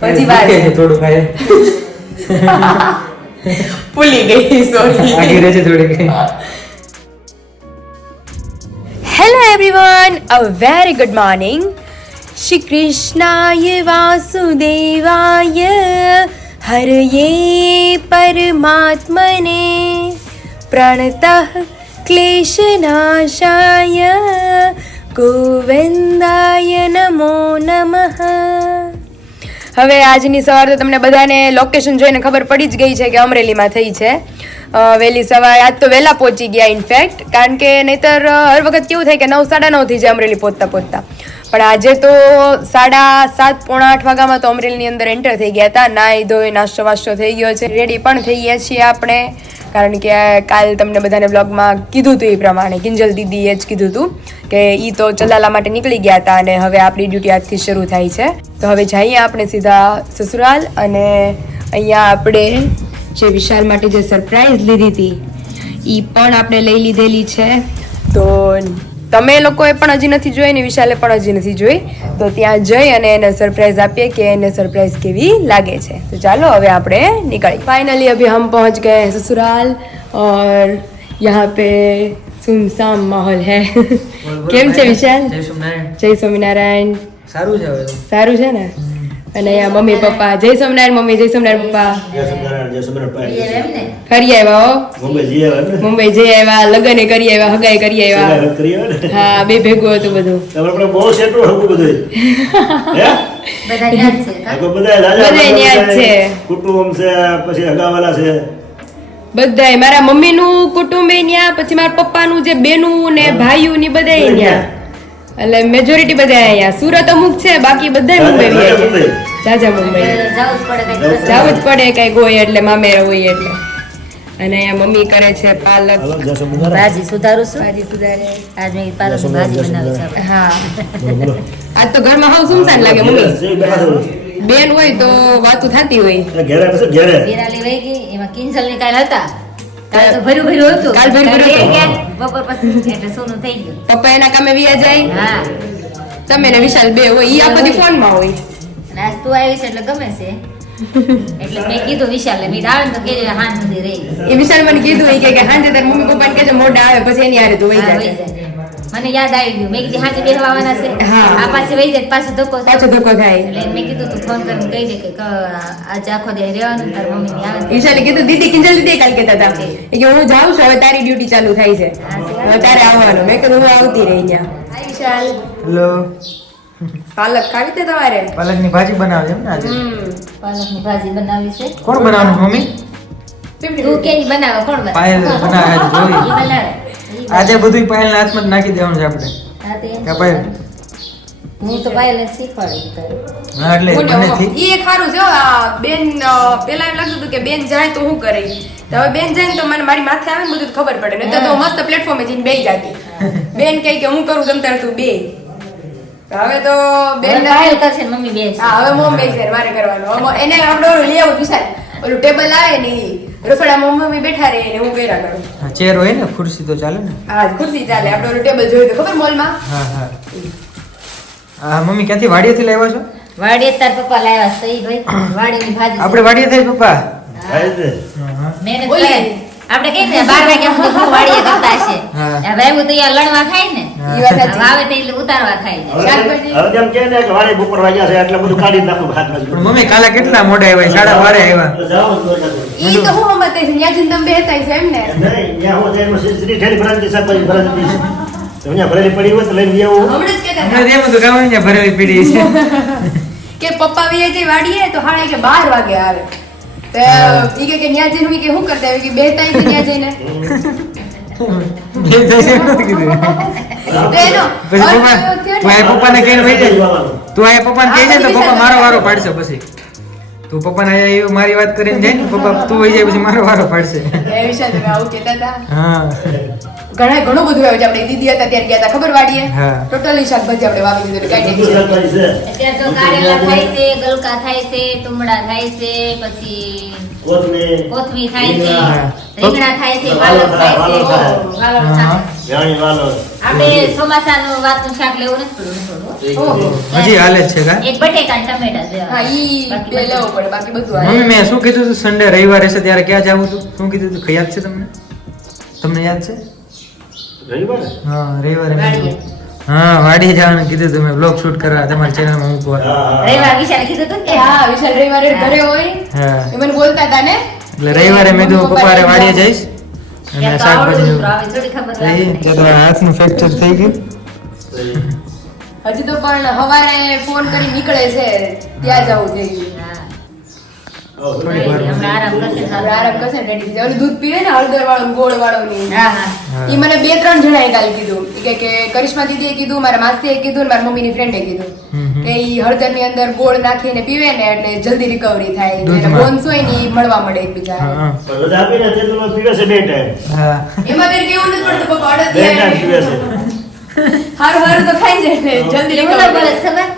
પછી વાર છે થોડું ખાય ભૂલી ગઈ સોરી આગી રહે છે થોડી. Hello everyone, a very good morning. Shri કૃષ્ણાય વાસુદેવાય હરયે પરમાત્મને પ્રણતઃ ક્લેશનાશાય ગોવિંદાય નમો નમઃ. હવે આજની સવાર તો તમને બધાને લોકેશન જોઈને ખબર પડી જ ગઈ છે કે અમરેલીમાં થઈ છે. વહેલી સવારે આજ તો વહેલા પહોંચી ગયા ઇનફેક્ટ, કારણ કે નહીતર હર વખત કેવું થાય કે 9, 9:30 થઈ જાય અમરેલી પહોંચતા. પણ આજે તો 7:30, 7:45 વાગ્યામાં તો અમરેલીની અંદર એન્ટર થઈ ગયા હતા. નાઈ ધોઈ નાસ્તો વાસ્તો થઈ ગયો છે, રેડી પણ થઈ ગયા છીએ આપણે, કારણ કે કાલ તમને બધાને બ્લોગમાં કીધું હતું એ પ્રમાણે કિંજલ દીદીએ જ કીધું હતું કે ઈ તો ચલાલા માટે નીકળી ગયા હતા અને હવે આપણી ડ્યુટી આજથી શરૂ થાય છે. તો હવે જઈએ આપણે સીધા સસુરાલ, અને અહીંયા આપણે જે વિશાલ માટે જે સરપ્રાઈઝ લીધી હતી એ પણ આપણે લઈ લીધેલી છે. તો તમે લોકોએ પણ હજી નથી જોઈ ને વિશાલે પણ હજી નથી જોઈ, તો ત્યાં જઈ અને એને સરપ્રાઈઝ આપીએ કે એને સરપ્રાઈઝ કેવી લાગે છે. તો ચાલો હવે આપણે નીકળીએ. फाइनली अभी हम पहुंच गए हैं ससुराल और यहाँ पे सुनसान माहौल है. કેમ છે વિશાલ? જય સ્વામિનારાયણ. જય સ્વામિનારાયણ. સારું છે હવે તો. સારું છે ને? અને અહીંયા મમ્મી પપ્પા. જય સ્વામિનારાયણ મમ્મી, જય સ્વામિનારાયણ પપ્પા. ફરી આવ્યા હો, મુંબઈ જઈ આવ્યા, લગ્ન કરી આવ્યા, હગાઈ કરી આવ્યા. હા, બે ભેગું હતું બધું. બધા યાદ છે. કુટુંબ છે, પછી હગાવાલા છે, બધાય મારા મમ્મી નું કુટુંબ ન્યા, પછી મારા પપ્પાનું જે બેનું ને ભાઈયું ની બધાય ન્યા, એટલે મેજોરિટી બધા અહીંયા. સુરત અમુક છે, બાકી બધા મુંબઈ ગયા. જાજા મુંબઈ જવું જ પડે, કઈક હોય એટલે મામેરા હોય એટલે. અને અહીંયા મમ્મી કરે છે પાલક ભાજી સુધારું છું. ભાજી સુધારે. આજ મેં પાલકની ભાજી બનાવી છે. હા, આજ તો ઘરમાં હાવ સુમસાન લાગે. મમ્મી બેન હોય તો વાતું થતી હોય. બિરાલી વહી ગઈ, એમાં કિંજલ ની કાલ હતા. કાલ તો ભર્યું હતું. કાલ ભર્યું હતું. બપોર પછી એટલે સોનું થઈ ગયું. પપ્પા એના કામે વ્યા જાય, હા, તમે ને વિશાલ બે હોય. ઈ આ બધી ફોન માં હોય. અને આજ તું આવી છે એટલે ગમે છે, એટલે મેં કીધું વિશાલ મેં આવે ને તો કેજે હાથ સુધી રહી. એ વિશાલ મને કીધું ઈ કે હાંજે તાર મમ્મી પપ્પા ને કેજે મોઢા આવે પછી એની હારે તું વહી હા, જાય. વહી જાય. મને યાદ આવી ગયું, મેં કીધું હાથે બેસવાના છે. હા. આ પાછી વહી જાય પાછું ધક્કો થાય. પાછો ધક્કો થાય. એટલે મેં કીધું તું ફોન કરીને કહી દે કે આજે આખો દી રહેવાનું, તાર મમ્મી ની આવે. વિશાલે કીધું દીદી કિંજલ દીદી કાલ કહેતા હતા કે હું જાઉં છું, હવે તારી ડ્યુટી ચાલુ થાય છે, હવે તારે આવવાનું. મેં કીધું હું આવતી રહી ત્યાં. હાય વિશાલ. હેલો. પાલક ખાવી તે તમારે? પાલકની ભાજી બનાવે એમ ને આજે? પાલકની ભાજી બનાવી છે. કોણ બનાવવાનું મમ્મી? તું કેવી બનાવે? કોણ બનાવે? પાયલ બનાવે આજે ઈ જોઈ. બનાવે. આજે બધું પાયલના હાથમાં જ નાખી દેવાનું છે આપણે. હા, તે એમ કે પાયલ? હું તો પાયલને શીખવાડી તારે. હા એટલે બનેથી ઈ એક સારું છે હો. આ બેન પેલા એમ લાગતું હતું કે બેન જાય તો હું કરે, તો હવે બેન જાય ને તો મને મારી માથે આવે ને બધું ખબર પડે. નહીં તો મસ્ત પ્લેટફોર્મે જઈને બેસી જાતી. બેન કહે કે હું કરું તમ તારે તું બે. હવે તો બેન હવે પાયલ કરશે ને મમ્મી બેસશે. હા, હવે મોમ બેસી જાય, મારે કરવાનું. એને આપણે લઈ આવું વિશાલ, ઓલું ટેબલ આવે ને ઈ રસોડામાં મમ્મી બેઠા રહે ને હું કર્યા કરું. હા, ચેર હોય ને, ખુરશી તો ચાલે ને. હા, ખુરશી ચાલે. આપણે ઓલું ટેબલ જોયું તો ખબર મોલમાં. હા હા. હા મમ્મી ક્યાંથી વાડીએથી લાવ્યા છો? વાડીએ તાર પપ્પા લાવ્યા છે. ઈ ભાઈ વાડીની ભાજી છે. આપણે વાડીએ થઈ પપ્પા. મહેનત બોલી. કરે. આપણે કઈ ને 12 વાગ્યા સુધી ઘઉં વાડીએ કરતા હશે. હા. હવે એવું તો યાર લણવા ખાય ને. ઈ વાત સાચી. વાવે તો એટલે ઉતારવા ખાય છે. શાકભાજી હવે જેમ કે ને કે વાળી બપોર વાગ્યા છે એટલે બધું કાઢી નાખું ભાત બાજુ. પણ મમ્મી કાલે કેટલા મોડા આવ્યા? 12:30 આવ્યા. જાઓ તો ઈ તો હું મત છે ન્યા જઈને તમે બેહતા છે એમ ને. નહીં ત્યાં હું જઈને શ્રી ઠેલી ભરાતી શાકભાજી ભરાતી છે. તો અહીંયા ભરેલી પડી હોય તો લઈને આવું. હમણાં જ કહેતા હમણાં એમ હતું કે અહીંયા ભરેલી પીડી છે. કે પપ્પા વીએ જે વાડીએ તો હાણે કે 12 વાગે આવે. તો ઈ કે ન્યા જઈને ઈ કે શું કરતા હોય કે બેહતા છે ન્યા જઈને. બે જશે એમ નથી કીધું. તો એનો પછી પપ્પાને કહીને વહી જાય. તું આ પપ્પાને કહી જાય તો પપ્પા મારો વારો પાડશે. પછી તું પપ્પાને એવું મારી વાત કરીને જાય ને, પપ્પા તું વહી જાય પછી મારો વારો પાડશે. એ વિશાલ તમે આવું કહેતા હતા. હા ઘણું બધું આવે છે. આપણે દીદી હતા ત્યારે ગયા હતા ખબર વાડીએ. હા. ટોટલી શાકભાજી આપણે વાવી દીધું કાઢી બધું દીધું. શાકભાજી છે. અત્યારે તો કારેલા થાય છે, ગલકા થાય છે, તુમડા થાય છે, પછી કોથમી થાય છે, હા. રીંગણા થાય છે, પાલક થાય છે, વાલોળ થાય. વાલોળ થાય. જાણી વાલો આપણે ચોમાસાનું વાતનું શાક લેવું નથી પડ્યું થોડું. હજી હાલે જ છે કા એક બટેકા ને ટમેટા જ હા લેવાના. ઈ બાકી બે બધું. લેવું પડે બાકી બધું મમ્મી મેં શું કીધું હતું સન્ડે રવિવાર હશે ત્યારે ક્યાં જવું હતું શું કીધું હતું યાદ છે તમને તમને યાદ છે રવિવારે હા રવિવારે મેં વાડીએ. કીધું. હા વાડીએ જવાનું કીધું હતું મેં બ્લોગ શૂટ કરવા તમારી ચેનલમાં મૂકવા રવિવાર વિશાલે કીધું હતું ને એ હા વિશાલ રવિવારે ઘરે હોય હા એ મને બોલતા હતા ને એટલે રવિવારે મેં કીધું પપ્પારે વાડીએ જઈશ અને ત્યાં તો આવડું શાકભાજી હતું, હવે થોડી ખબર એ રાખે. તે તો હાથનું ફ્રેક્ચર થઈ ગયું હજી તો પણ હવારે ફોન કરી નીકળે છે ત્યાં જવું થઈ ગયું થોડી વાર હમણાં આરામ કરશે ને હવે આરામ કરશે ને ready થઈ જાય. ઓલું દૂધ પીવે ને હળદર વાળું ગોળ વાળું ની હા હા હા. ઈ મને 2-3 જણાએ કાલે કીધું ઈ કે કરિશ્મા દીદીએ કીધું મારા માસીએ કીધું ને મારા મમ્મીની ફ્રેન્ડે કીધું હમ. કે ઈ હળદરની અંદર ગોળ નાખીને પીવે ને એટલે જલ્દી રિકવરી થાય જેને દૂધમાં. બોન્સ હોય ને ઈ મળવા મળે એકબીજા હા રજા આપીને તે તો પીવે છે 2 ટાઈમ હા એમાં બેન કેવું નથી પડતું પપ્પા 2 ટાઈમ પીવે છે હારું હારું તો ખાઈ જાય ને જલ્દી એવું ના બોલે રિકવરી છે ખબર?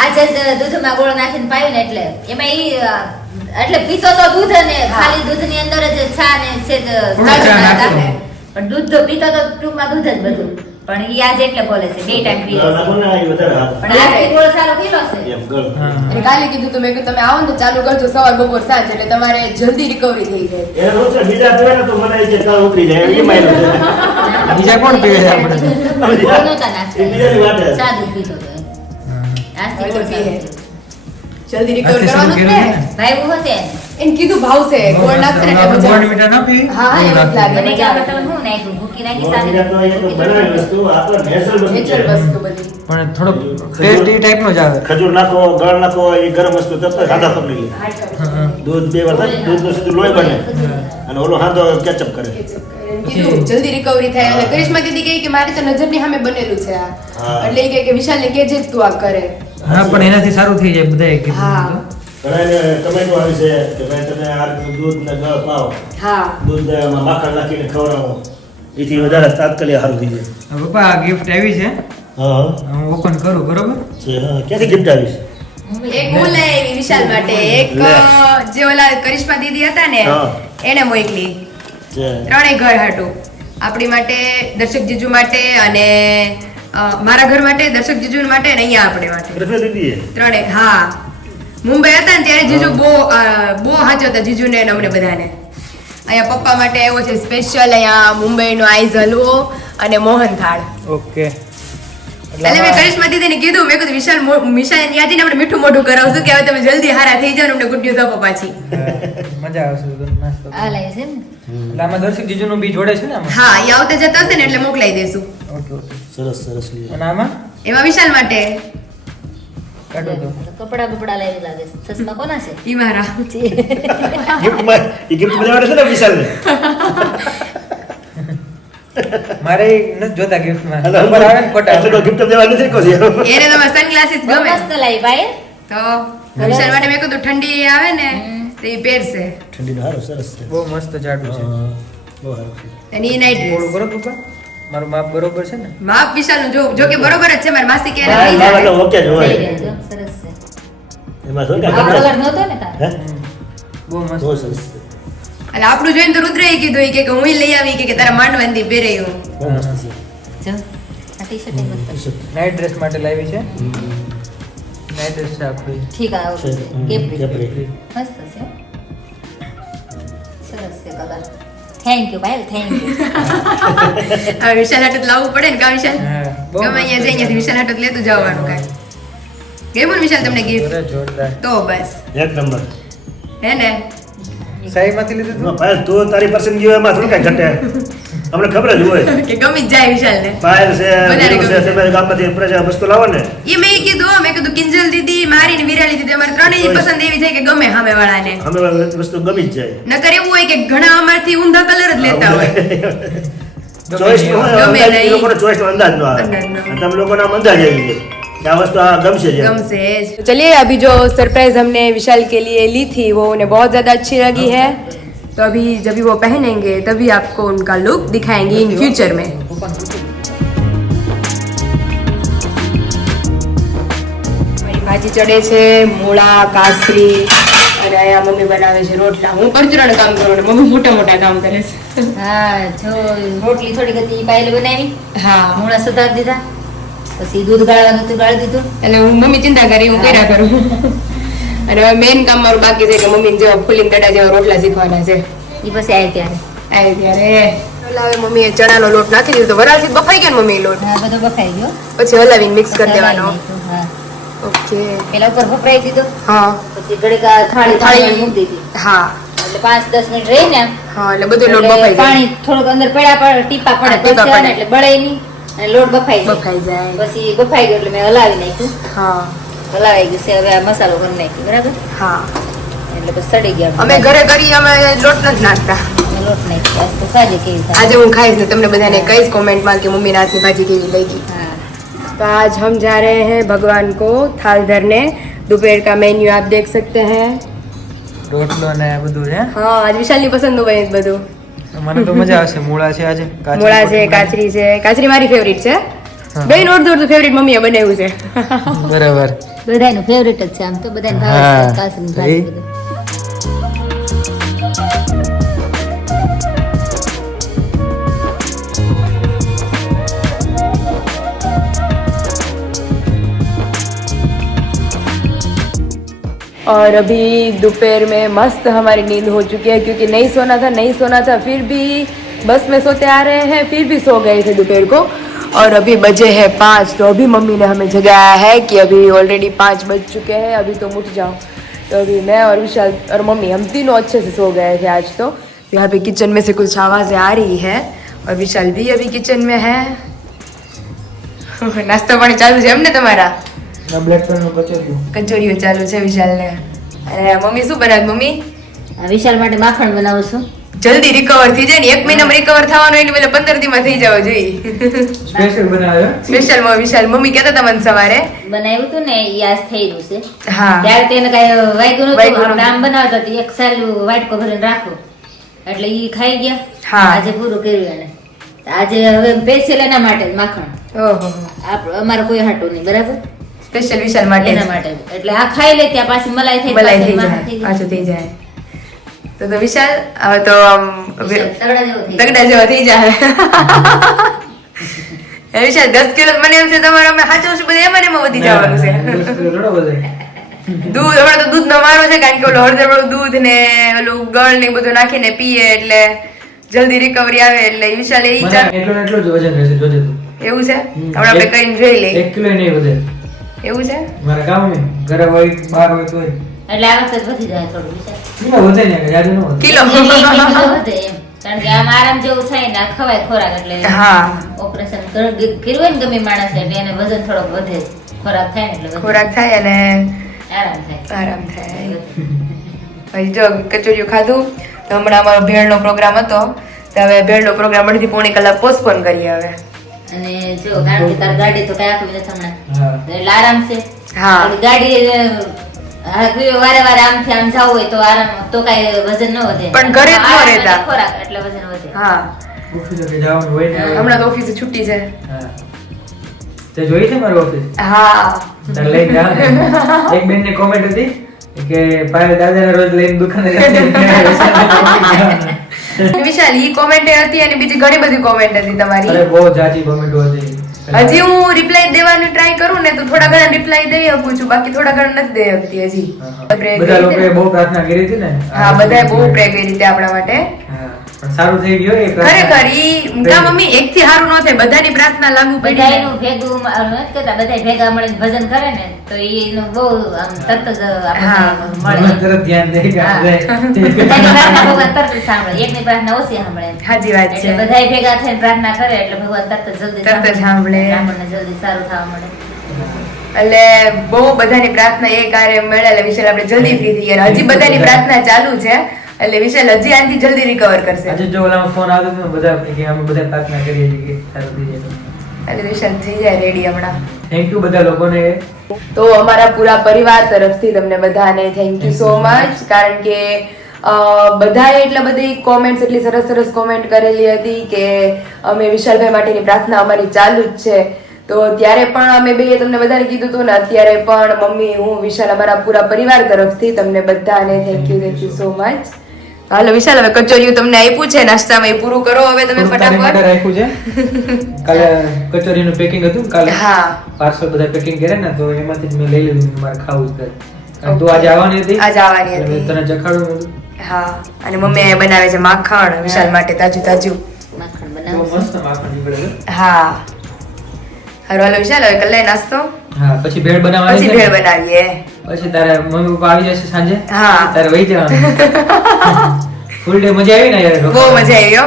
આજે જ દૂધમાં ગોળ નાખીને પાયું ને એટલે એમાં ઈ એટલે પીતો તો દૂધ અને ખાલી દૂધની અંદર જ છા ને સેજ થોડું ચા નાખતા. નાખો. પણ દૂધ તો પીતો તો ટૂંકમાં દૂધ જ બધું પણ ઈ આજે એટલે બોલે છે 2 ટાઈમ પીએ છે. નાખો ને આ વધારે હાથ પણ આજથી ગોળ સારો પીલો છે એમ ગળ હા અને કાલે કીધું તો મેં કીધું તમે આવો ને તો ચાલુ કરજો સવાર બપોર સાંજ એટલે તમારે જલ્દી રિકવરી થઈ જાય એને રોજ બીજા પીવે ને તો મને એ જે કાળ ઉતરી જાય એ માયલો છે બીજા કોણ પીવે છે આપણે ગોળ નહોતા નાખતા. એ બીજાની વાટે છે. ચા દૂધ પીતો હતો એ. આજથી ગોળ સારો પીએ. જલ્દી રિકવર આજથી શરૂ કરવાનું જ કર્યું ને છે ને? ભાઈ એવું હોતે ને. એને કીધું ભાવશે ગોળ નાખશે ને એટલે આપણે મજા ગોળ આવશે. મીઠા ના પીવી? હા, હા, એવું જ લાગે. મને કે આપણે તમે શું નાખ્યું? ભૂકી નાખી ગોળ મીઠા તો એ તો બનાવેલી વસ્તુ આ તો નેચરલ વસ્તુ નેચરલ છે વસ્તુ બધી પણ થોડો ટેસ્ટ એ ટાઈપનો જ આવે ખજૂર નાખો ગળ નાખો એ ગરમ વસ્તુ તરત જ હાથા પકડી લે હા. દૂધ 2 વાર થાય દૂધનું સીધું લોહી બને અને ઓલો હાથો કેચઅપ કરે એને કીધું જલ્દી રિકવરી થાય એટલે કરિશ્મા દીદી કહે કે મારી તો નજરની સામે બનેલું છે આ હા. એટલે ઈ કહે કે વિશાલને કહેજે જ તું આ કરે હા પણ એનાથી સારું થઈ જાય બધાએ કીધું હા. ઘણાને કમેન્ટો આવી છે કે ભાઈ તમે આ રીતનું દૂધ ને ગળ પાવ હા દૂધમાં માખણ નાખીને ખવડાવો એથી વધારે તાત્કાલિક સારું થઈ જાય હવે પપ્પા આ ગિફ્ટ આવી છે હા હું ઓપન કરું બરોબર છે હા ક્યાંથી ગિફ્ટ આવી છે એક હું લઈ આવી વિશાલ માટે એક લે. જે ઓલા કરિશ્મા દીદી હતા ને હા. એને મોકલી છે ત્રણેય ઘર હાટું આપણી માટે દર્શક જીજુ માટે અને મારા ઘર માટે દર્શક જીજુ માટે અને અહીંયા આપણે માટે કૃષ્ણ દીદીએ ત્રણેય હા મુંબઈ હતા ને ત્યારે જીજુ બહુ હાચવતા જીજુને અને અમને બધાને અહીંયા પપ્પા માટે આવ્યો છે સ્પેશિયલ અહીંયા મુંબઈનો આઈઝ હલવો અને મોહન થાળ ઓકે એટલે મેં કરિશ્મા દીદીને કીધું મેં કીધું વિશાલ યાદીને આપણે મીઠું મોઢું કરાવશું કે હવે તમે જલ્દી હારા થઈ જાઓ ને અમને ગુડ ન્યૂઝ આપો પાછી મજા આવશે તો નાસ્તો આ લાવી છે ને એટલે આમાં દર્શક જીજુનું બી જોડે છે ને આમાં હા એ આવતા જતા હશે ને એટલે મોકલાઈ દેશું ઓકે ઓકે સરસ સરસ અને આમાં એમાં વિશાલ માટે કાઢો તો કપડા બપડા લાવી લાગે છે સસ્તા કોના છે ઈ મારા ગિફ્ટમાં એ ગિફ્ટ બધા છે ને વિશાલને મારે નથી જોતા ગિફ્ટમાં એટલે નંબર આવે ને ફોટા એટલે તો gift દેવા નથી કહો છો. એને તમારા સનગ્લાસીસ બહુ ગમે મસ્ત લાવી ભાઈ તો વિશાલ માટે મેં કીધું ઠંડી આવે ને તો એ પહેરશે ઠંડીનો હારો સરસ છે બહુ મસ્ત જાડું છે હા, બહુ સારું છે અને એ નાઈટ થોડું ડ્રેસ બરોબર પપ્પા મારું માપ બરોબર છે ને માપ વિશાલનું જો કે બરોબર જ છે મારી માસી કે એને મારા થઈ મારા જાય. એટલે ઓકે જ હોય થઈ જાય જો, સરસ છે એમાં શું કે આ કલર નહોતો ને તારે હે બહુ મસ્ત બહુ સરસ છે એટલે આપણું જોઈને તો રુદ્રએ કીધું ઈ કે હું લઈ આવી કે તારા માંડવાની પહેરે હું બહુ મસ્ત છે જો આ ટી-શર્ટ મસ્ત છે. નાઇટ ડ્રેસ માટે લાવી છે નાઇટ ડ્રેસ છે આખી ઠીક આ આવશે છે. Capri capri. મસ્ત છે હો. સરસ છે કલર થેન્ક યુ ભાઈ થેન્ક યુ હવે વિશાલ હાટું તો લાવવું પડે ને કા વિશાલ હા, બહુ ગમે અહીંયા જઈ અહીંયાથી વિશાલ હાટું લેતું જવાનું કાંઈ કેવું ને વિશાલ તમને ગિફ્ટ અરે જોરદાર તો બસ એક નંબર હે ને સાઈમાંથી લીધું તું? પાયલ તું તારી પસંદગી એમાં થોડું કઈ ઘટે અમને ખબર જ હોય કે ગમી જ જાય વિશાલ ને પાયલ છે વધારે વીરુ છે ગમે. તમે ગામમાંથી પ્રજા વસ્તુ લાવો ને એ મેં કીધું કિંજલ દીદી મારી ને વિરાળી દીદી અમારે ત્રણેય પસંદ એવી છે કે ગમે સામે વાળાને અમે વસ્તુ ગમી જ જાય નકર એવું હોય કે ઘણા અમારથી ઊંધા કલર જ લેતા હોય ચોઈસ નો હોય ગમે અંદાજ, નહીં. એ લોકોને ચોઈસ નો અંદાજ નો આવે અંદાજ નો. અને તમે લોકોને આમ અંદાજ આવી જાય કે આ વસ્તુ આ ગમશે જ એમ. गम से चलिए अभी जो सरप्राइज हमने विशाल के लिए ली थी वो उन्हें बहुत ज़्यादा अच्छी लगी है तो अभी जब भी वो पहनेंगे तभी आपको उनका लुक दिखाएंगे इन फ्यूचर में મારી ભાજી ચડે છે મૂળા કાસરી અને અહીંયા મમ્મી બનાવે છે રોટલા. હું પરચુરણ કામ કરું ને મમ્મી મોટા મોટા કામ કરે છે. હા જો રોટલી થોડી હતી પાયલ બનાવી. હા મૂળા સુધારી દીધા, પછી દૂધ ગાળવાનું હતું ગાળી દીધું. અને હું મમ્મી ચિંતા કરી હું કર્યા કરું. અને હવે મેઇન કામ મારું બાકી છે કે મમ્મી જેવા ફૂલિંગ દડા જેવા રોટલા શીખવાના છે. એ પછી આવી ત્યારે હલાવે મમ્મીએ ચણાનો લોટ નાખી દીધો. વરાળથી બફાઈ ગયો ને મમ્મી લોટ, હા બધો બફાઈ ગયો. પછી હલાવીને મિક્સ કરી દેવાનો. હા ઓકે પેલા ઉપર બફરાઈ દીધો, હા પછી ઘડીક આ થાળી મૂકી દીધી. હા એટલે 5-10 મિનિટ રહીને હા એટલે બધો લોટ બફાઈ જાય. પાણી થોડુંક અંદર પડ્યા પર ટીપા પડે ટીપા પછી પડે. એટલે બળે નહીં અને લોટ બફાઈ જાય. બફાઈ જાય. પછી બફાઈ ગયો એટલે મેં હલાવી નાખ્યું. હા હલાવાઈ ગયું છે. હવે આ મસાલો કરી નાખ્યો બરાબર, હા એટલે પછી સડી ગયા. અમે ઘરે કરી અમે લોટ નથી નાખતા. અમે લોટ નાખ્યો. આજ તો ખાજે કેવી થાય. આજે હું ખાઈશ ને તમને બધાને કહીશ કોમેન્ટમાં કે મમ્મી હાથની ભાજી કેવી લगी. हाँ तो आज हम जा रहे हैं भगवान को थाल धरने. दोपहर का मेन्यू आप देख सकते हैं. રોટલો ને બધું છે. हाँ आज विशाल ની પસંદ નું બને બધું. મને તો મજા આવશે. મૂળા છે આજે, મૂળા છે, કાચરી છે. કાચરી મારી ફેવરિટ છે. બેન અડધું ફેવરિટ મમ્મીએ બનાવ્યું છે. બરાબર. બધાયનું ફેવરિટ જ છે આમ તો, બધાને ભાવે હા. છે કાચરીની ભાજી બધું. और अभी दोपहर में मस्त हमारी नींद हो चुकी है क्योंकि नहीं सोना था फिर भी बस में सोते आ रहे हैं, फिर भी सो गए थे दोपहर को. और अभी बजे हैं 5. तो अभी मम्मी ने हमें जगाया है कि अभी ऑलरेडी 5 बज चुके हैं, अभी तुम उठ जाओ. तो अभी मैं और विशाल और मम्मी हम तीनों अच्छे से सो गए थे आज. तो यहाँ पे किचन में से कुछ आवाज़ें आ रही है और विशाल भी अभी किचन में है. नाश्ता पानी चालू है हमने तुम्हारा. બ્લેક પેન નું કચોરિયું. કચોરીઓ ચાલુ છે વિશાલને. અને મમ્મી શું બનાવે મમ્મી? આ વિશાલ માટે માખણ બનાવું છું. જલ્દી રિકવર થઈ જાય ને, 1 મહિનામાં રિકવર થવાનું એટલે પેલા 15 દીમાં થઈ જવો જોઈએ. સ્પેશિયલ બનાવ્યો. સ્પેશિયલ વિશાલ મમ્મી કહેતા હતા મને સવારે. બનાવ્યું હતું ને ઈ આજ થઈ રહ્યું છે. હા ત્યારે તેને કઈ વાગ્યું નતું. વાગ્યું આપણે આમ બનાવતા તો એક સાલું વાટકો ભરીને રાખો એટલે ઈ ખાઈ ગયા. હા. આજે પૂરું કર્યું એને. આજે હવે સ્પેશિયલ એના માટે જ માખણ. ઓહો અમારે કોઈ હાટું નહીં બરાબર, સ્પેશિયલ વિશાલ માટે એના માટે જ. એટલે આ ખાઈ લે ત્યાં પાછી મલાઈ થઈ મલાઈ પાછી થઈ માખણ જાય થઈ જાય. પાછું થઈ જાય. તો વિશાલ હવે તો વિશાલ તગડા જેવો થઈ જાય. તગડા જેવા થઈ જાય. એ વિશાલ 10 કિલો મને એમ છે તમારે અમે સાચું છે બધું એમાં ને એમાં વધી જવાનું છે. થોડો બધો. દૂધ હમણાં તો દૂધ નો મારો છે કારણ કે ઓલું હળદર વાળું દૂધ ને ઓલું ગળ ને બધું નાખીને પીએ એટલે જલ્દી રિકવરી આવે. એટલે વિશાલ એ મને એટલો ને એટલો જ વજન રહેશે જોજે તું. એવું છે હમણાં આપણે કરીને જોઈ લઈએ. 1 કિલો નહીં વધે એવું છે મારા ગામમાં. ઘરે હોય બહાર હોય તોય એટલે આ વખતે વધી જાય થોડું વિશાલ. કિલો વધે ને કે જાજુ ન વધે. કિલો. કિલો વધે એમ. કારણ કે આમ આરામ જેવું થાય ને આ ખવાય ખોરાક એટલે હા ઓપરેશન કર્યું હોય ને ગમે માણસ એટલે એને વજન થોડોક વધે. ખોરાક થાય ને એટલે વધે. ખોરાક થાય અને આરામ થાય. આરામ થાય. પછી જો કચોરીયું ખાધું તો હમણાં અમારો ભેળનો પ્રોગ્રામ હતો તો હવે ભેળનો પ્રોગ્રામ અડધી પોણી કલાક પોસ્ટપોન કરીએ હવે. અને જો કારણ કે તાર ગાડી તો કઈ આખી નથી હમણાં, હા. એટલે આરામ છે. હા ઓલી ગાડી વારે વારે આમથી આમ જવું હોય તો આરામ તો કઈ વજન ન વધે. પણ ઘરે જ ન આરામ રહેતા. એટલે ખોરાક એટલે વજન વધે. હા ઓફિસે કે જવાનું હોય ને. હમણાં તો ઓફિસે છુટ્ટી છે. હા. તે જોઈ છે મારી ઓફિસ? હા તાર લઈને જાવ ને. એક બેન ની કોમેન્ટ હતી કે પાયલ દાદાને રોજ લઈને દુકાને જાય. વિશાલ ઈ કોમેન્ટ હતી અને બીજી ઘણી બધી કોમેન્ટ હતી અરે તમારી. બહુ જાજી કોમેન્ટો હતી. હજી હું રિપ્લાય દેવાની ટ્રાય કરું ને તો થોડા ઘણા રિપ્લાય દઈ શકું છું, બાકી થોડા ઘણા નથી દઈ શકતી હજી. બધા લોકોએ બહુ પ્રાર્થના કરી હતી ને. હા બધાએ બહુ પ્રે કરી હતી આપણા માટે. હા, પણ સારું થઈ ગયું એ પ્રાર્થના. ખરેખર ઈ કા મમ્મી એક થી સારું ન થાય, બધાની પ્રાર્થના લાગુ પડી જાય. બધાયનું ભેગું નથી કરતા, બધા ભેગા મળીને ભજન કરે ને તો એનું બહુ આમ તરત જ હા. આપણને ભગવાન મળે. તરત ધ્યાન દે કે હા. આપણે બધાની પ્રાર્થના ભગવાન તરત જ સાંભળે, એકની પ્રાર્થના ઓછી સાંભળે. સાચી વાત એટલે છે. બધાય ભેગા થઈને પ્રાર્થના કરે એટલે ભગવાન તરત જ જલ્દી તરત જ સાંભળે. આપણને જલ્દી સારું થવા મળે. એટલે બહુ બધાની પ્રાર્થના એ કાર્ય મળે એટલે વિશાલ આપણે જલ્દી ફ્રી થઈ ગયા. હજી બધાની પ્રાર્થના ચાલુ છે એટલે વિશાલ હજી આનાથી જલ્દી રિકવર કરશે. આજે જો ઓલામાં ફોન આવતો હતો ને બધા કે અમે બધા પ્રાર્થના કરીએ છીએ કે સારું થઈ જાય. એટલે વિશાલ થઈ જાય રેડી હમણાં. થેન્ક યુ બધા લોકોને. તો અમારા પૂરા પરિવાર તરફથી તમને બધાને થેન્ક યુ સો મચ, કારણ કે બધાએ એટલા બધી કોમેન્ટ્સ એટલી સરસ સરસ કોમેન્ટ કરેલી હતી કે અમે વિશાલભાઈ માટેની પ્રાર્થના અમારી ચાલુ જ છે. તો ત્યારે પણ અમે બે તમને બધાને કીધું હતું ને, અત્યારે પણ મમ્મી, હું, વિશાલ, અમારા પૂરા પરિવાર તરફથી તમને બધાને થેન્ક યુ સો મચ. હાલો વિશાલ, હવે કચોરિયું તમને આપ્યું છે નાસ્તામાં, એ પૂરું કરો હવે તમે તારી માટે ફટાફટ. રાખ્યું છે. કાલે કચોરીનું પેકિંગ હતું ને, કાલે હા પાર્સલ બધા પેકિંગ કર્યા ને, તો એમાંથી જ મેં લઈ લીધું કે મારે ખાવું જ છે. કારણ તું આજે આવવાની હતી, આજે આવવાની એટલે મેં હતી. તને ચખાડું બધું. હા, અને મમ્મી અહીંયા બનાવે છે માખણ વિશાલ માટે તાજું તાજું. માખણ બહુ બનાવું મસ્ત માખણ નીકળે છે. હા હારું હાલો વિશાલ, હવે કલાઈ નાસ્તો, હા, પછી ભેળ બનાવવાની પછી છે ભેળ ને. બનાવીએ. પછી તારે મમ્મી પપ્પા આવી જશે સાંજે. હા. તારે વહી જવાનું. ફૂલ ડે મજા આવી ને યાર. બહુ મજા આવી હો.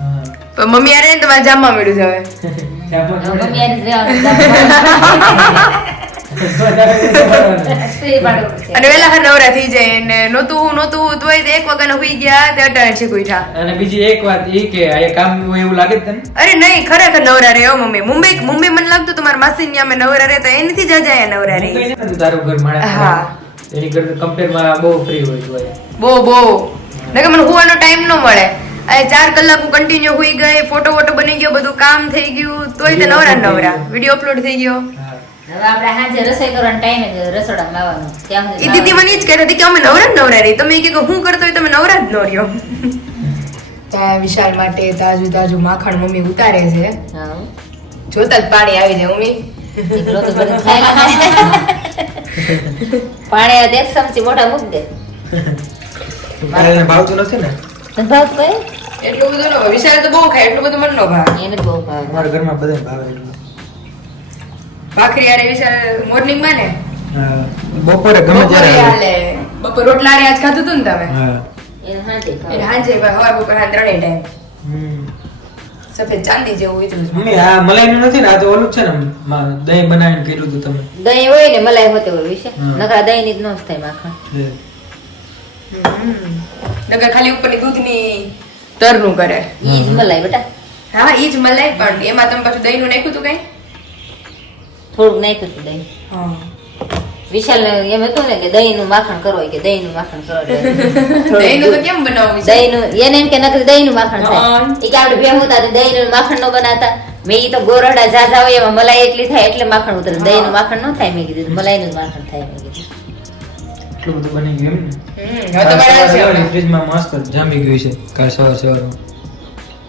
હા. પણ મમ્મી યાર તમારે જામવા મળ્યું છે હવે. ત્યાં પણ મમ્મી આને જ રહેવાનું અને વેલા ખર નવરા થઈ જાય ને, નહોતું તોય તે 1 વાગ્યાના હુઈ ગયા તે 18 છીક ઉઠ્યા. અને બીજી એક વાત એ કે આ કામ હોય એવું લાગે છે તને? અરે નહીં, ખરેખર નવરા રહે હો મમ્મી. મુંબઈ મને લાગતું તમારા માસી ને અમે નવરા રહેતા, એનથી જ અજાય નવરા હું રહી. કઈ નથી, તારું ઘર માણસ હા. એની કરતા કમ્પેરમાં બહુ ફ્રી હોય તું અહીંયા. બહુ નકર મને હુવાનો ટાઈમ ન મળે. આ 4 કલાક હું કન્ટિન્યુ હુઈ ગઈ, ફોટો બની ગયો, બધું કામ થઈ ગયું, તોય તે નવરા વિડીયો અપલોડ થઈ ગયો. હા. હવે આપણે સાંજે રસોઈ કરવાનો ટાઈમ જ રસોડામાં આવવાનું ત્યાં એ દીદી મને જ કહેતી હતી કે અમે નવરા રહી. તમે કે હું કરતો હોય તમે નવરા જ ન રહ્યો. ત્યાં વિશાલ માટે તાજું માખણ મમ્મી ઉતારે છે. હા જોતા જ પાણી આવી જાય મમ્મી. એકલો તો બધું ખાય પાણી એક ચમચી મોઢા મૂક દે તારે એને ભાવતું નથી ને? તને ભાવ કઈ એટલું બધું ન ભાવે. વિશાલ તો બહુ ખાય, એટલું બધું મને ન ભાવે. એને જ બહુ ભાવ અમારા ઘરમાં બધાને ભાવે એટલું. ભાખરી આરે વિશાલ મોર્નિંગ માં ને હા. બપોરે ગમે બપોરે ત્યારે આવે. હાલે. બપોર રોટલા આરે આજ ખાધું હતું ને તમે? હા. એને હાંજે એટલે ખાવ હાંજે હવાર બપોર હાંજ ત્રણેય ટાઈમ હમ. સફેદ ચાંદી જેવું એટલું જ. મમ્મી આ મલાઈનું નથી ને, આ તો ઓલું જ છે ને, દહીં બનાવીને કર્યું હતું તમે. દહીં હોય ને મલાઈ હોતે હોય વિશે હા. નકરા દહીં ની જ ન થાય માખણ લે. નકર ખાલી ઉપરની દૂધની તરનું કરે. ઈ જ મલાઈ બેટા હા ઈ જ મલાઈ, પણ એમાં તમે પાછું દહીંનું નાખ્યું હતું કઈ? થોડુંક નાખ્યું હતું દહીં હા. વિશાલ એમ હતું ને કે દહીં નું માખણ કરો કે દહીં નું માખણ કરો દહીંનું તો કેમ બનાવવું છે? દહીં નું એને એમ કે નકર દહીં નું માખણ થાય હા. એ કે આપણે ભેગું હતા દહીં નું માખણ નો બનાવતા મેં ઈ તો ગોરડા ઝાઝા હોય એમાં મલાઈ એટલી થાય એટલે માખણ ઉતરે દહીં નું માખણ ન થાય મેં કીધું મલાઈ નું માખણ થાય મેં કીધું એટલું બધું બની ગયું એમ ને? હવે તમારે આ છે સવારે હમણાં. ફ્રીજમાં મસ્ત જામી ગયું છે કાલ સવારમાં.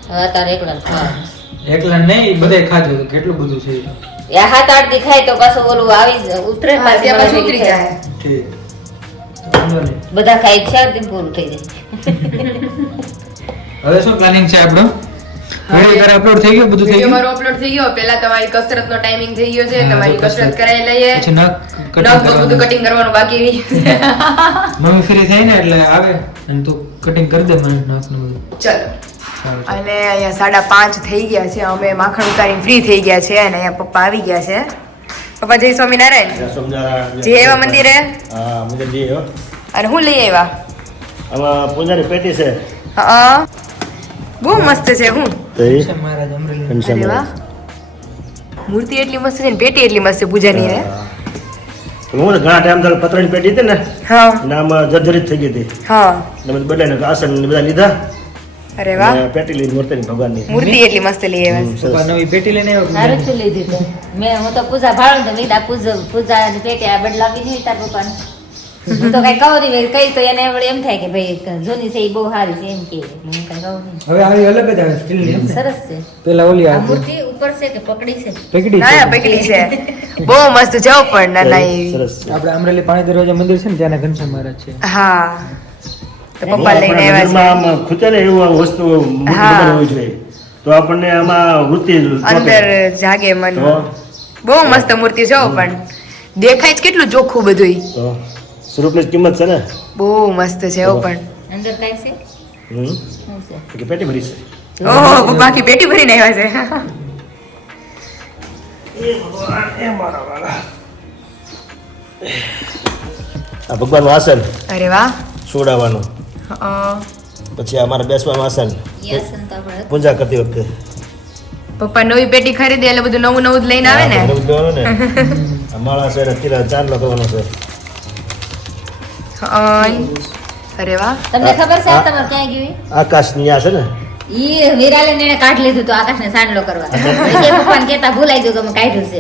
હવે અત્યારે એકલા ખાવાનું એકલા નહીં, બધાય ખાધું હતું. કેટલું બધું છે એ. એ 7-8 દી ખાય તો પાછું ઓલું આવી જ ઉતરે હા, પાછી ત્યાં પાછું મલાઈ ઉતરી થાય. જાય. ઠીક. વાંધો નહીં. બધા ખાય 4 દિન પૂરું થઈ જાય હવે શું પ્લાનિંગ છે આપણો? વિડિયો તારે અપલોડ થઈ ગયો, બધું થઈ વિડીયો ગયું? મારો અપલોડ થઈ ગયો. પહેલા તમારી કસરતનો ટાઈમિંગ થઈ ગયો છે, હા, તમારી તો કસરત કરાવી લઈએ. પછી નખ cutting નખ બધું કરવાનું. કટિંગ કરવાનું બાકી રહી. મમ્મી ફ્રી થાય ને એટલે આવે અને તું કટિંગ કરી દે મને નાખનું બધું. ચલો. સારું. અને અહીંયા 5:30 થઈ ગયા છે, અમે માખણ ઉતારીને ફ્રી થઈ ગયા છે અને અહીંયા પપ્પા આવી ગયા છે. પપ્પા જય સ્વામિનારાયણ. સમજારા જે એવા મંદિરે હા મંદિર જઈએ હો. અને હું લઈ આવ્યા. આમાં પૂજાની પેટી છે હા બહુ મસ્ત છે. હું તો એ છે મહારાજ અમરેલી. ઘનશ્યામ અરે વાહ, મૂર્તિ એટલી મસ્ત છે ને પેટી એટલી મસ્ત છે પૂજાની હે. હા. હું ને ઘણા ટાઈમ તરફ પતરાની પેટી હતી ને હા અને આમાં જર્જરિત થઈ ગઈ હતી હા. એટલે બધું બદલાઈને આસન ને બધા લીધા અરે વાહ, અને પેટી લઈને મૂર્તિની ભગવાનની મૂર્તિ એટલી મસ્ત લઈ આવ્યા. સરસ. પપ્પા નવી પેટી લઈને આવ્યો. સારું જ લીધું તો મેં હું તો પૂજા ભાડું તો મેં કીધું પૂજા ની પેટી આ બદલાવી નહીં તાર પપ્પાને હું તો કઈ કહું નહીં કઈ તો એને વળી એમ થાય કે ભાઈ જૂની છે એ બહુ સારી છે એમ કે એટલે હું કઈ કહું નહીં હવે આવી અલગ જ આવે સ્ટીલની એમ ને? સરસ છે પેલા ઓલી આ આવતી. મૂર્તિ ઉપર છે કે પકડી છે પેકડી ના છે. પકડી છે, બહુ મસ્ત છે હો, પણ નાના એવી. સરસ છે. આપણે અમરેલી પાણી દરવાજા મંદિર છે ને ત્યાંના ઘનશ્યામ મહારાજ છે. હા તો પપ્પા લઈને આપણા આવ્યા મંદિરમાં આમ ખૂટે ને એવું આમ વસ્તુ મૂર્તિ હા. બનાવવી હોય જોઈએ તો આપણને આમાં વૃત્તિ છે. અંદર જાગે મન. તો બહુ મસ્ત મૂર્તિ છે હો, પણ દેખાય જ કેટલું ચોખ્ખું બધું. તો સ્વરૂપની જ કિંમત છે ને બહુ મસ્ત છે હો, પણ અંદર કઈ છે હમ શું છે કે પેટી ભરી છે ઓહો પપ્પા આખી પેટી ભરીને આવ્યા છે. આ ભગવાનનું આસન અરે વાહ. સોડાવાનું અ, પછી અમારે બેસવાનું આસન ઈ આસન તો આપણે પૂજા કરતી વખતે પપ્પા નવી પેટી ખરીદે એટલે બધું નવું નવું જ લઈને આવે ને. આ બધું લેવાનું ને આ માળા છે ને તીરા ચાંદલો કરવાનો છે અ, અરે વાહ. તમને ખબર છે આ તમારે ક્યાં ગયું ઈ? આકાશ ની આ છે ને ઈ વિરાલે એને કાઢ લીધું તો આકાશને સાંડલો કરવા વિજય પપ્પાને કહેતા ભૂલાઈ ગયું કે અમે કાઢ્યું છે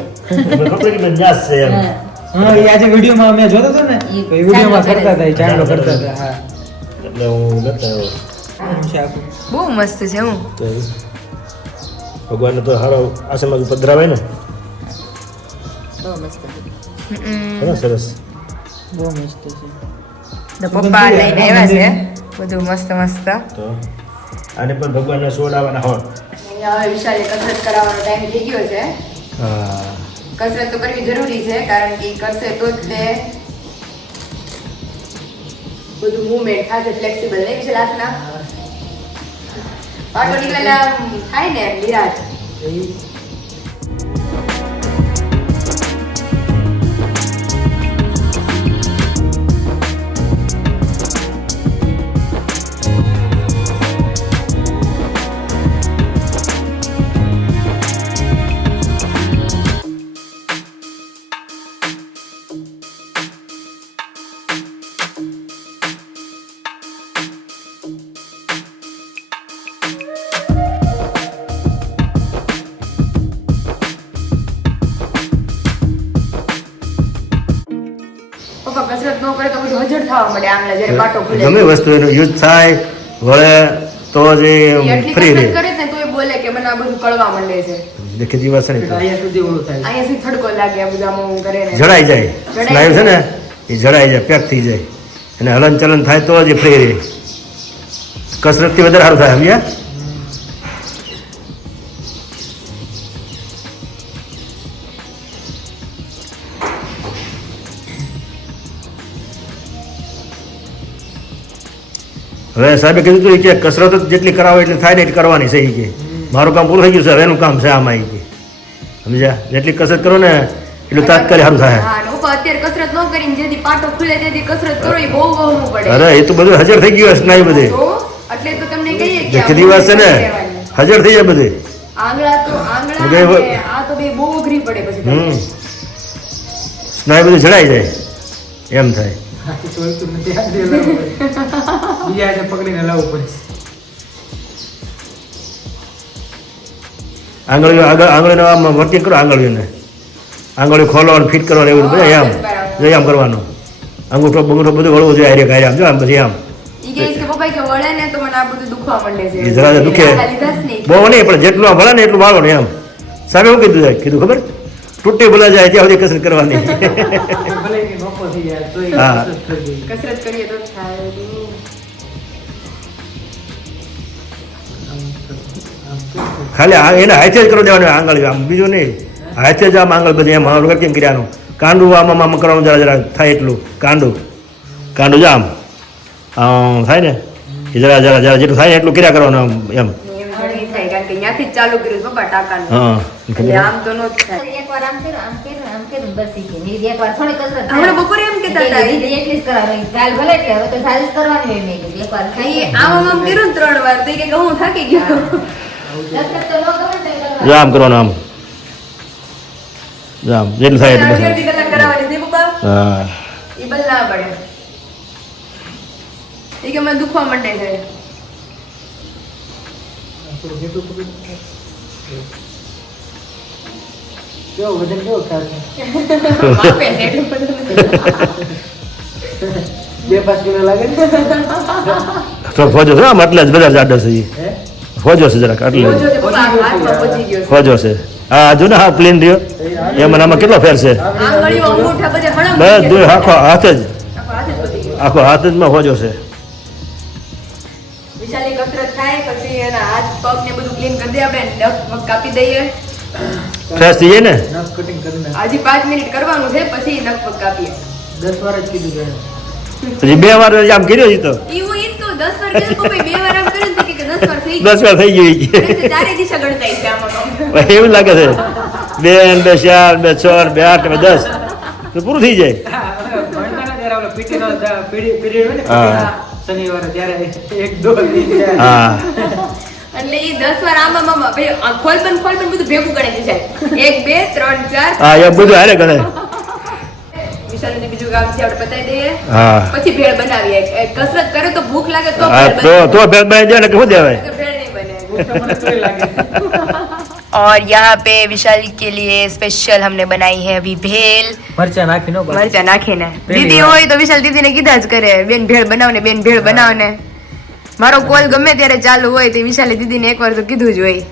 મને ખબર કે મને ન્યાસ છે એમ. હા. હા એ આજે વિડીયોમાં મેં જોતો હતો ને ઈ તો એ વિડીયોમાં ચાંદલો કરતા હતા એ ચાંદલો કરતા હતા હા એટલે હું નતો આવ્યો. એમ છે આખું. બહુ મસ્ત છે હું તો ભગવાનને તો હારો આશીર્વાદ પધરાવાય ને. બહુ મસ્ત ઘણો સરસ. બહુ મસ્ત છે તો પપ્પા લઈને આવ્યા છે બધું મસ્ત મસ્ત તો આને પણ ભગવાનને સોડાવવાના હોત. હવે વિશાલે કસરત કરાવવાનો ટાઈમ થઈ ગયો છે હા કસરત તો કરવી જરૂરી છે કારણ કે ઈ કરશે તો જ તે બધું મૂવમેન્ટ થશે ફ્લેક્સિબલ નહીં વિશાલ હાથના પાટો નીકળેલા થાય ને નિરાશ પપ્પા કસરત ન કરે તો બધું હજળ થવા મળે આંગળા જ્યારે પાટો ખુલે ગમે વસ્તુ એનો યુઝ થાય વળે તો જ ઈ એ એટલી ફ્રી રહે. કસરત કરે ને તો એ બોલે કે મને આ બધું કળવા માંડે છે દેખી જીવા છે ને તો અહીંયા સુધી ઓલું થાય અહીંયા સુધી થડકો લાગે આ બધા આમ કરે ને જડાઈ જાય સ્નાયુ છે ને એ જડાઈ જાય પેક થઈ જાય અને હલન ચલન થાય તો જ એ ફ્રી રહે. કસરતથી વધારે સારું થાય સમજ્યા. હવે સાહેબે કીધું હતું કે કસરત જ જેટલી કરાવો એટલી થાય ને એટલી કરવાની છે ઈ કે મારું કામ પૂરું થઈ ગયું છે હવે એનું કામ છે આમાં ઈ કે સમજ્યા. જેટલી કસરત કરો ને એટલું તાત્કાલિક સારું થાય. હા લોકો અત્યારે કસરત ન કરીને જેથી પાટો ખુલે તેથી કસરત કરો એ બહુ વહમું પડે અરે એ તો બધું હાજર થઈ ગયું હશે સ્નાયુ બધે તો એટલે તો તમને કહીએ કે જેટલી દિવસ છે ને હાજર થઈ જાય બધે. આંગળા તો આંગળા બધે અને આ તો બે બહુ અઘરી પડે પછી તમને. સ્નાયુ બધું જડાઈ જાય એમ થાય. હાથી ચોલતું નથી હાથે લાવવું પડે બીજા હાથે પકડીને લાવવું પડે આંગળીઓ આગળ આંગળીનો આમ વર્કિંગ કરો આંગળીઓને આંગળીઓ ખોલવાનું ફિટ કરવાનું એવું બધું આમ આમ કરવાનું અંગૂઠો બંગૂઠો બધું વળવું જોઈએ હારે કાંઈ આમ જો આમ પછી આમ ઈ કહે છે કે પપ્પા કે વળે ને તો મને આ બધું દુખવા માંડે છે એ જરા દુખે આ લીધા જ નહીં. બહુ નહીં પણ જેટલું આ વળે ને એટલું વાળો ને એમ સાહેબ એવું કીધું જાય કીધું ખબર તૂટી ભલા જાય ત્યાં સુધી કસરત કરવાની. ભલે કે નોખો થઈ જાય તો હા. કસરત કરીએ તો જ થાય બધું. ખાલી એને હાથે જ કરવા દેવાનું આંગળી આમ બીજું નહીં હાથે જ આમ આંગળ બધી એમ વર્કિંગ કર્યાનું કાંડું આમ આમ કરવાનું જરા જરા થાય એટલું કાંડું જ આમ થાય ને એ જરા જરા જરા જેટલું થાય ને એટલું કર્યા કરવાનું આમ એમ. એમ ઘણી થાય કારણ કે ત્યાંથી જ ચાલુ કર્યું છે પપ્પા ટાંકાનું. હા એટલે આમ તો નો જ થાય. એકવાર આમ કર્યું બસ ઈ કે ઈ એકવાર થોડી કસરત હમણાં બપોરે એમ કહેતા હતા. એટલી જ કરવાની ચાલ ભલે એટલે હવે તો ચાલ જ કરવાની હોય મેં કીધું એકવાર ઈ આમ આમ કર્યું ને 3 વાર તો ઈ કે હું થાકી ગયો. કસરત તો ન ગમે ને તો કરવાની. જો આમ કરવાનું આમ જો આમ જેટલું થાય એટલું બસ. 11 કલાક કરાવવાની છે પપ્પા. હા ઈ બલ ના પડે. ઈ કે મને દુખવા માંડે છે. કેવો વજન કેવો થાય છે માપે છે એટલું બધું નથી. 2-5 કિલો લાગે ને તો ફોજો છે આમ એટલે જ બધા જાડો છે ઈ. હે ફોજો છે જરાક એટલે ઓછો છે પપ્પા હાથમાં પહોંચી ગયો છે. ફોજો છે હા જો ને હા પ્લેન રહ્યો એમાં આમાં કેટલો ફેર છે આંગળીઓ અંગૂઠા બધે હળંગ બધું આખો હાથ જ આખો હાથ જ પતી ગયો. આખો હાથ જ માં ફોજો છે. વિશાલની કસરત થાય પછી એના હાથ પગ ને બધું ક્લીન કરી દે આપણે નખ પગ કાપી દઈએ. ફ્રેશ થઈ જાય ને નખ કટિંગ કરીને હજી 5 મિનિટ કરવાનું છે પછી નખ પગ કાપીએ. 10 વાર જ કીધું કે પછી 2 વાર આમ કર્યો છે તો ઈ હું ઈ જ કહું 10 વાર કીધું પપ્પાએ 2 વાર આમ કર્યું ને તો કે 10 વાર થઈ 10 વાર થઈ ગયું ઈ કે. ગયું. ચારે દિશા ગણતાઈ છે આમાં. એવું લાગે છે 2 2 4 2 6 2 8 2 10 તો પૂરું થઈ જાય. ભણતા ને ત્યારે ઓલો PT નો પીરિયડ હોય ને હા. શનિવારે ત્યારે 1-2 થઈ જાય હા એટલે ઈ 10 વાર આમાં મામા ભાઈ આ ખોલ પણ બધું ભેગું ગણી જાય 1 2 3 4 હા એ બધું હારે ગણે. વિશાલને બીજું કામ છે આપણે બતાવી દઈએ. હા પછી ભેળ બનાવીએ. કસરત કરે તો ભૂખ લાગે તો હા ભેળ બને. તો ભેળ બનાવી દે ને કે શું દેવાય ભેળ નહીં બને. और यहाँ पे विशाल के लिए स्पेशल हमने बनाई है अभी भेल મરચા નાખી નો મરચા નાખીને પહેલી દીદી વાર. હોય તો વિશાલ દીદીને કીધા જ કરે બેન ભેળ બનાવો ને બેન ભેળ બનાવો ને મારો કોલ ગમે ત્યારે ચાલુ હોય તો વિશાલે દીદીને એકવાર તો કીધું જ હોય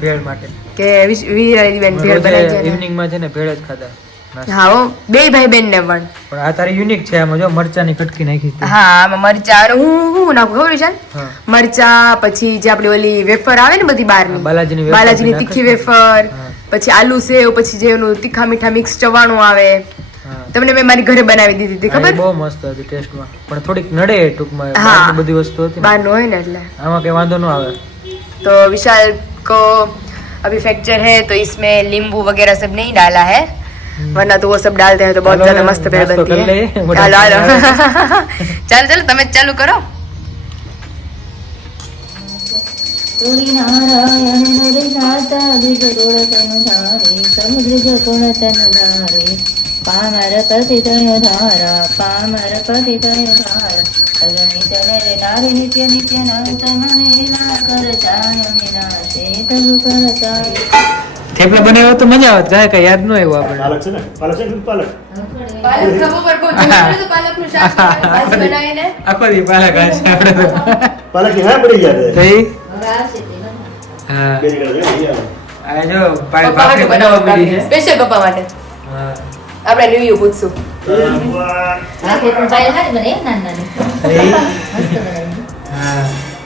ભેળ માટે કે વિશાલી બેન ભેળ બનાવી છે ને. ઇવનિંગ માં છે ને ભેળ જ ખાધા હા હો બે ભાઈ બેન ને પણ પણ આ તારી યુનિક છે આમાં જો મરચાની કટકી નાખી છે. હા આમાં મરચા અને હું નાખું ખબર વિશાલ હા. મરચા પછી જે આપડી ઓલી વેફર આવે ને બધી બહારની બાલાજીની વેફર બાલાજીની નાખે તીખી છે. વેફર હા. પછી આલુ સેવ પછી જે એનું તીખા મીઠા મિક્સ ચવાણું આવે હા. તમને મેં મારી ઘરે બનાવી દીધી હતી હા, એ ખબર બહુ મસ્ત હતી ટેસ્ટમાં પણ થોડીક નડે ટૂંકમાં હા. બહારની બધી વસ્તુ હતી ને. બહારનું હોય ને એટલે આમાં કઈ વાંધો ન આવે तो विशाल को अभी फ्रैक्चर है तो इसमें नींबू वगैरह सब नहीं डाला है वरना तो वो सब डालते हैं तो बहुत चलो, ज्यादा मस्त भेड़ नाश्तो बनती कर ले, है मोटा चलो मोटा। चलो चलो તમે જ ચાલુ કરો તોડી નારાયણ નરે નાતા વિગોળ તન ધારે સમુદ્ર જકોળ તન ધારે પામર પતિ તય ધારા પામર પતિ તય ધારા અગણિત નર નારી નિત્ય નિત્ય નાતન મેલા કરતાય વિનાશે તબ કરતાય થેપલા બનાવ્યો તો મજા આવત કાંઈ કઈ યાદ ન આવ્યું આપણે પાલક છે ને પાલક છે ને પાલક પાલક ખબર પર બહુ જોયું તો પાલક નું શાક ભાજી બનાવીને આખો દી પાલક ખાશે આપણે તો પાલક ની હા પડી જાય તો ઈ? હવે આવશે તે બધા. હા બે નીકળે છે ને, આ જો પપ્પા ભાખરી માટે બનાવવા મળી છે સ્પેશિયલ પપ્પા માટે હા આપણે રિવ્યુ પૂછશું રાખે પણ બાય હારી બને એમ નાની નાની. તો ઈ? મસ્ત બનાવી. હા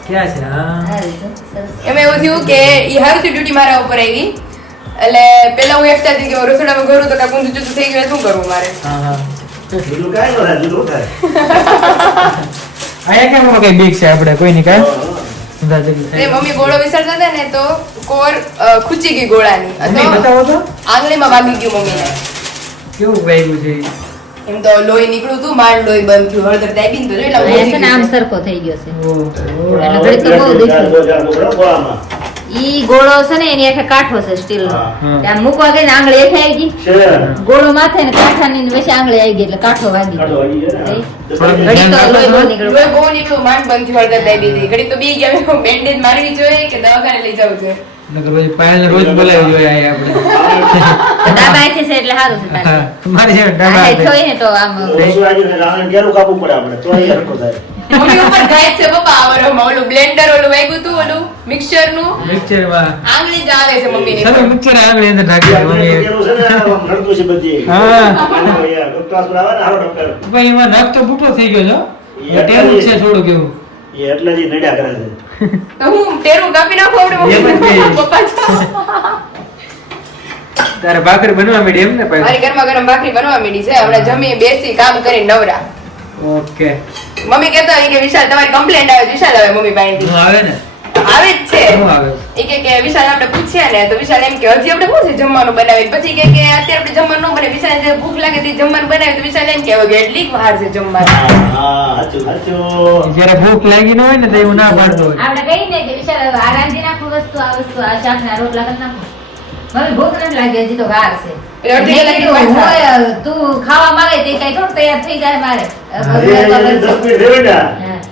ક્યાં છે હા હારી તો સરસ. એમાં એવું થયું કે ઈ હારુથી ડ્યુટી મારા ઉપર આવી એટલે પેલા હું એકતા હતી કે હું રસોડામાં ઘરું તો કાંઈ ઊંધું જુદું થઈ ગયું શું કરવું મારે હા હા જુદું કાંઈ ન થાય જુદું થાય અહીંયા કેમ કઈ બીક છે આપણે કોઈ નહીં કાંઈ ઊંધા જગી તે થાય. મમ્મી ગોળો વિસરતા હતા ને તો કોર ખૂચી ગઈ ગોળાની મમ્મી તો બતાવો તો આંગળીમાં વાગી ગયું મમ્મીને કેવું વાગ્યું છે ઈ? એમ તો લોહી નીકળ્યું હતું માંડ લોહી બંધ થયું હળદર દાબીને તો જો એટલે અહીંયા છે ને આમ ઉભી સરખો થઈ ગયો છે ઓહો. એટલે ઘડીક તો બહુ દુખ્યું. ગોળામાં ઈ ગોળો છે ને એની આખે કાંઠો છે સ્ટીલ નો હા. આમ મૂકવા ગઈ ને આંગળી એઠે આવી ગઈ છે ગોળો માથે ને કાંઠાની ને વચ્ચે આંગળી આવી ગઈ એટલે કાંઠો વાગી કાઢો ગયો. વાગી ગયા ને થોડુંક ઘડીક તો ધ્યાન લોહી બહુ રાખો. નીકળ્યું. લોહી બહુ નીકળ્યું માંડ બંધ થયું હળદર દાબી હતી ઘડી તો બી ગયા મેં બેન્ડેજ મારવી જોઈએ કે દવાખાને લઈ જવું જોઈએ નકર પછી પાયલને રોજ બોલાવી જોઈએ અહીંયા આપણે તો ડાબા હાથે છે એટલે સારું છે તારે. હા, મારી જેમ આ ડાબા હાથે હાથે. હોય ને તો આમ ઓછું આવી ગયું ને રાવણ ઘેરું કાપવું પડે આપણે તો અહીંયા હરખો થાય મમ્મી ઉપર ગાય છે પપ્પા આવરમાં ઓલું બ્લેન્ડર ઓલું વાગ્યું હતું ઓલું મિક્સચર નું મિક્સચરમાં આંગળી જ આવે છે મમ્મીની ચાલો મિક્સચર આંગળી અંદર નાખી દો મમ્મીએ. ઘેરું છે ને આમ નડતું છે બધી હા ડોક્ટર પાસે આવે ને હારો ડોક્ટર ભાઈ એમાં નખ તો બૂટો થઈ ગયો છો ટેરું છે થોડું કેવું એ એટલે જ ઈ નડ્યા કરે છે તો હું ટેરું કાપી નાખું આપણે એમ જ કહીએ. પપ્પા છો. તારે ભાખરી બનવા માંડી એમ ને મારી ભાઈ ઘરમાં ગરમ ભાખરી બનવા માંડી છે હમણાં જમી બેસી કામ કરી નવરા ઓકે મમ્મી કહેતા હોય કે વિશાલ તમારી કમ્પ્લેન્ટ આવે તો વિશાલ આવે મમ્મી પાસેથી હું આવે ને આવે જ છે શું આવે એ કે વિશાલ આપણે પૂછ્યા ને તો વિશાલ એમ કે હજી આપણે શું છે જમવાનું બનાવી પછી કે અત્યારે આપણે જમવાનું ન બને વિશાલ જે ભૂખ લાગે તે જમવાનું બનાવે તો વિશાલ એમ કહેવાય કે એટલી જ વાર છે જમવાનું હા સાચું સાચું જયારે ભૂખ લાગી ન હોય ને તો એવું ના પાડતો હોય આપણે કહીએ ને કે વિશાલ હવે આ રાંધી નાખું વસ્તુ આ શાક ના રોટલા કરી નાખું મમ્મી ભૂખ નથી લાગી હજી તો વાર છે એટલે અડધી મેં કલાકની કીધું, વાત થાય. હોય, તું ખાવા માંગે તે કઈ થોડું તૈયાર થઈ જાય મારે દસ મિનિટ થઈ ને હા.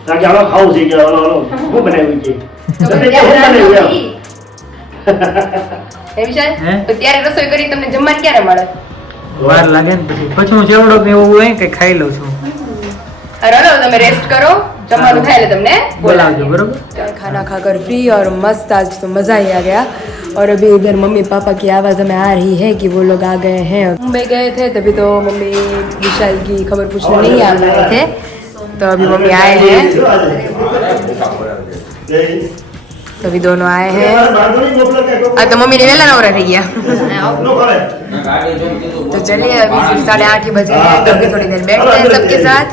કારણ કે હાલો ખાવું છે કે હાલો હાલો શું બનાવ્યું છે તો તમે પછી કે શું ત્યારે બનાવ્યું એમ? રસોઈ- હે વિશાલ હે? તો ત્યારે રસોઈ કરી તમને જમવાનું ક્યારે મળે વાર લાગે ને પછી હું ચેવડો કે એવું હોય કે ખાઈ લઉં છું રડો તમે રેસ્ટ કરો जम्मू खाए तुमने बोलाओ बरोबर। खाना खाकर फ्री और मस्त आज तो मज़ा ही आ गया। और अभी इधर मम्मी पापा की आवाज़ हमें आ रही है कि वो लोग आ गए हैं। मुंबई गए थे तभी तो मम्मी विशाल की खबर पूछने नहीं आ रहे थे, तो अभी मम्मी आए हैं, तो अभी दोनों आए हैं। तो मम्मी ने वेला नवरा रह गया। तो चलिए अभी 8:30 बजे हैं, तो अभी थोड़ी देर बैठते हैं सबके साथ।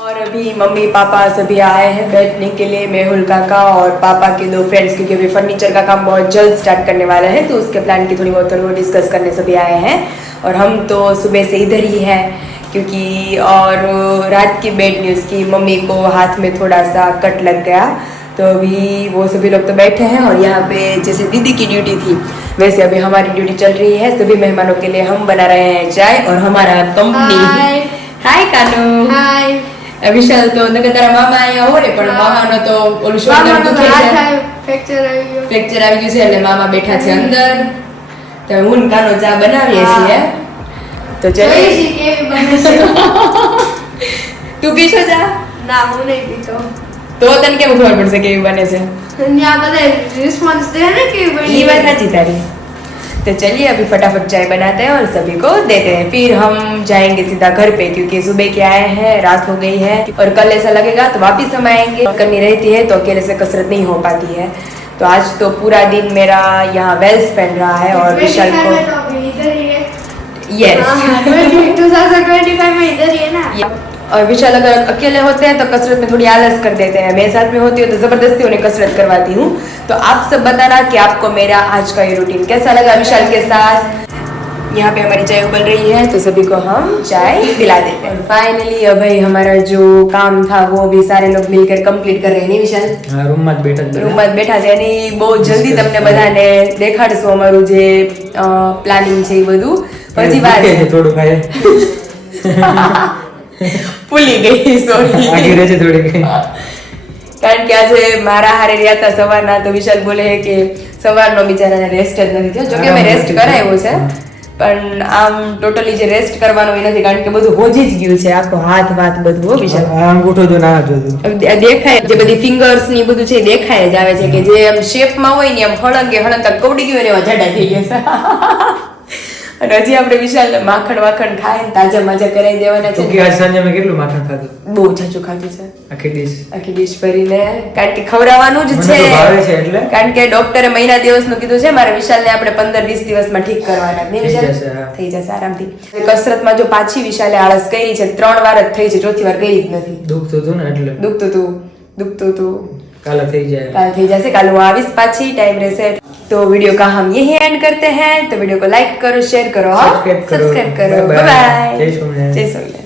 और अभी मम्मी पापा सभी आए हैं बैठने के लिए, मेहुल काका और पापा के 2 फ्रेंड्स, क्योंकि अभी फर्नीचर का काम बहुत जल्द स्टार्ट करने वाला है, तो उसके प्लान की थोड़ी बहुत वो डिस्कस करने सभी आए हैं। और हम तो सुबह से इधर ही हैं क्योंकि और रात की बैड न्यूज़ की मम्मी को हाथ में थोड़ा सा कट लग गया, तो अभी वो सभी लोग तो बैठे हैं और यहाँ पे जैसे दीदी की ड्यूटी थी वैसे अभी हमारी ड्यूटी चल रही है। सभी मेहमानों के लिए हम बना रहे हैं चाय और हमारा कंपनी। हाय कानू। हाय विशाल तो नकर तारा मामा आया हो रे, पण मामाનો તો ઓલું શોલ્ડર દુખે છે, ફ્રેક્ચર આવી ગયો. ફ્રેક્ચર આવી ગયું છે એટલે મામા બેઠા છે અંદર, તો હું ને કાનો ચા બનાવીએ છીએ। તો ચલો જોઈ છે કેવી બને છે. તું પીશો ચા? ના હું નહીં પીતો. તો તને કેમ ખબર પડશે કેવી બને છે? ત્યાં બધા રિસ્પોન્સ દે ને કેવી બની. ये बात साची तारी। तो चलिए अभी फटाफट चाय बनाते हैं और सभी को देते हैं, फिर हम जाएंगे सीधा घर पे क्योंकि सुबह के आए हैं, रात हो गई है और कल ऐसा लगेगा तो वापिस हम आएंगे। करनी रहती है तो अकेले से कसरत नहीं हो पाती है, तो आज तो पूरा दिन मेरा यहाँ वेल स्पेंड रहा है। और विशाल को तो अभी इधर ही है. यस 2025 में इधर ही है ना. और विशाल अगर अकेले होते हैं तो कसरत में थोड़ी आलस कर देते हैं, मैं साथ में होती हूँ तो जबरदस्ती उन्हें कसरत करवाती हूँ। तो आप सब बताना कि आपको मेरा आज का ये रूटीन कैसा लगा विशाल के साथ। यहाँ पे हमारी चाय उबल रही है तो सभी को हम चाय पिला देते हैं। फाइनली अब भाई हमारा जो काम था वो भी सारे लोग मिलकर कंप्लीट कर रहे हैं, नहीं विशाल? હા રૂમમાં જ બેઠા જ રૂમ માં બેઠા છે અને બહુ જલ્દી તમને બધાને દેખાડશું અમારું જે પ્લાનિંગ છે એ બધું। પછી વાર દુખે છે થોડું ખાય ભૂલી ગઈ, સોરી। આખી રહે છે થોડીક કારણ કે આજે મારા હારે રહ્યા હતા સવારના, તો વિશાલ બોલે કે સવારનો બિચારાને રેસ્ટ જ નથી થયો। જોકે મેં રેસ્ટ કરાવ્યો છે પણ આમ ટોટલી જે રેસ્ટ કરવાનો એ નથી, કારણ કે બધું હોજી જ ગયું છે, આખો હાથ વાત બધું હો વિશાલ। આમ ઉઠો તો ના જોતું દેખાય જે બધી ફિંગર્સ ની બધું છે એ દેખાય જ આવે છે કે જે આમ શેપમાં હોય ને આમ હળંગે હળંગા કવડી ગયું ને એવા જાડા થઈ ગયા છે। અને હજી આપણે વિશાલ માખણ વાખણ ખાય ને તાજા માજા કરાવી દેવાના તો છે। કે આજ સાંજે મેં કેટલું માખણ ખાધું, બહુ છાછું ખાધું છે આખી ડીશ આખી ડીશ ભરીને, કારણ કે ખવડાવવાનું જ મને છે। તો ભાવે છે એટલે। કારણ કે ડોક્ટરે મહિના દિવસનું કીધું છે, મારા વિશાલને આપણે 15-20 દિવસમાં ઠીક કરવાના છે, નહીં થઈ વિશાલ? જશે, હા। થઈ જશે આરામથી। કસરતમાં જો પાછી વિશાલે આળસ કરી છે, 3 વાર જ થઈ છે, ચોથી વાર કરી જ નથી। દુખતું હતું ને એટલે દુખતું તું કાલે થઈ જાય। कल થઈ જશે, કાલ હું આવીશ પાછી, टाइम रहसे। तो वीडियो का हम यही एंड करते हैं, तो वीडियो को लाइक करो, शेयर करो और सब्सक्राइब करो। सब्सक्राइब करो। Bye bye bye. बाय। जय सोमनाथ। जय सोमनाथ।